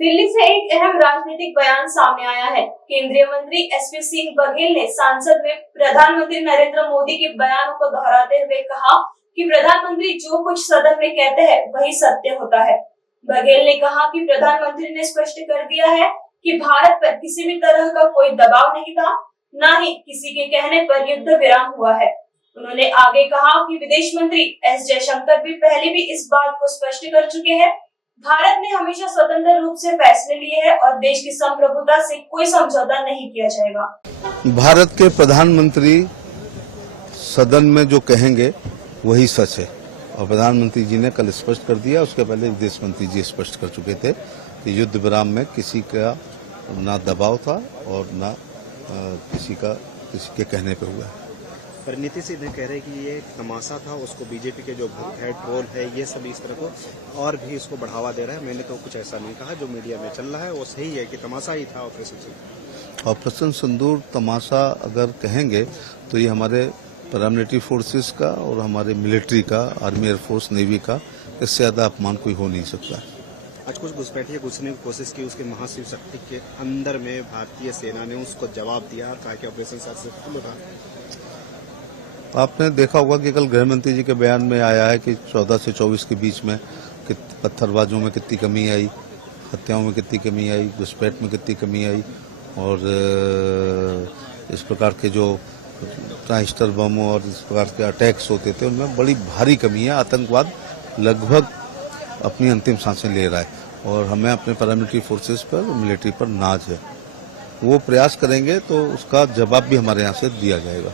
दिल्ली से एक अहम राजनीतिक बयान सामने आया है। केंद्रीय मंत्री एसपी सिंह बघेल ने संसद में प्रधानमंत्री नरेंद्र मोदी के बयान को दोहराते हुए कहा कि प्रधानमंत्री जो कुछ सदन में कहते हैं वही सत्य होता है। बघेल ने कहा कि प्रधानमंत्री ने स्पष्ट कर दिया है कि भारत पर किसी भी तरह का कोई दबाव नहीं था, न ही किसी के कहने पर युद्ध विराम हुआ है। उन्होंने आगे कहा कि विदेश मंत्री एस जयशंकर भी पहले भी इस बात को स्पष्ट कर चुके हैं। भारत ने हमेशा स्वतंत्र रूप से फैसले लिए हैं और देश की संप्रभुता से कोई समझौता नहीं किया जाएगा। भारत के प्रधानमंत्री सदन में जो कहेंगे वही सच है और प्रधानमंत्री जी ने कल स्पष्ट कर दिया। उसके पहले विदेश मंत्री जी स्पष्ट कर चुके थे कि युद्ध विराम में किसी का ना दबाव था और ना किसी के कहने पे हुआ है। पर नीतीश सिंह कह रहे कि ये तमाशा था, उसको बीजेपी के जो भक्त है, ट्रोल है, ये सब इस तरह को और भी इसको बढ़ावा दे रहा है। मैंने तो कुछ ऐसा नहीं कहा, जो मीडिया में चल रहा है वो सही है कि तमाशा ही था ऑपरेशन सिंदूर तमाशा अगर कहेंगे तो ये हमारे पैरामिलिट्री फोर्सेस का और हमारे मिलिट्री का, आर्मी, एयरफोर्स, नेवी का इससे ज्यादा अपमान कोई हो नहीं सकता। आज कुछ घुसपैठिए घुसने की कोशिश की, उसके महाशिव शक्ति के अंदर में भारतीय सेना ने उसको जवाब दिया और कहा कि ऑपरेशन सक्सेसफुल था। आपने देखा होगा कि कल गृह मंत्री जी के बयान में आया है कि 14 से 24 के बीच में पत्थरबाजों में कितनी कमी आई, हत्याओं में कितनी कमी आई, घुसपैठ में कितनी कमी आई और इस प्रकार के जो ट्रांजिस्टर बम और इस प्रकार के अटैक्स होते थे उनमें बड़ी भारी कमी है। आतंकवाद लगभग अपनी अंतिम सांसें ले रहा है और हमें अपने पैरामिलिट्री फोर्सेस पर, मिलिट्री पर नाज है। वो प्रयास करेंगे तो उसका जवाब भी हमारे यहाँ से दिया जाएगा।